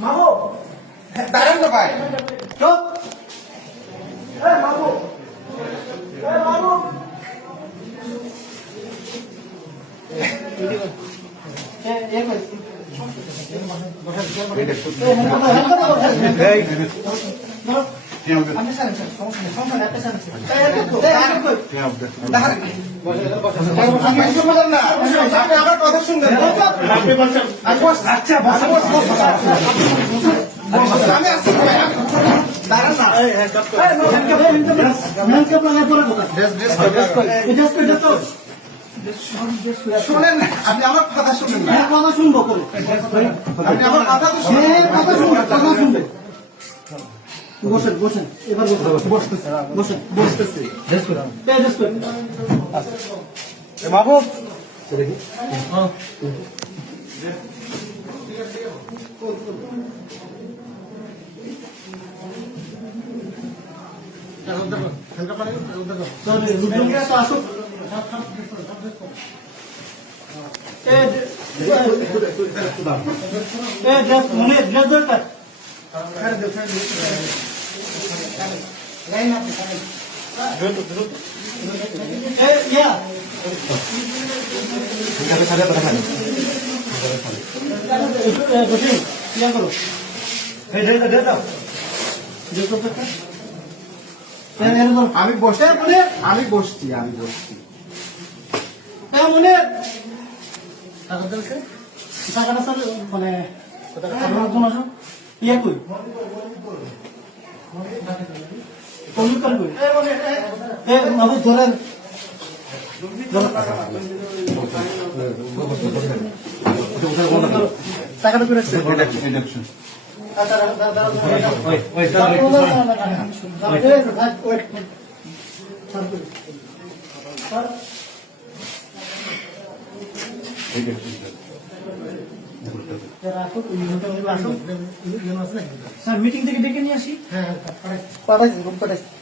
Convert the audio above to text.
মামু দাঁড়ান তো ভাই চুপ মামু মামু আমার কথা শুনবেন আচ্ছা আমি আসছি দাঁড়ান না শোনেন না আপনি আমার কথা শুনবেন না কথা শুনবো আপনি আমার কথা তো শুনবে বসেন বসেন এবার বসতেছে বসেন বসতেছে বাবু আসুক আমি বসে আমি বসছি মনে টাকাটা স্যার মানে ইয়ে কই কম্পিউটার কই ধরেন টাকাটা করে স্যার মিটিং থেকে ডেকে নিয়ে আসি। হ্যাঁ পাঠাইছি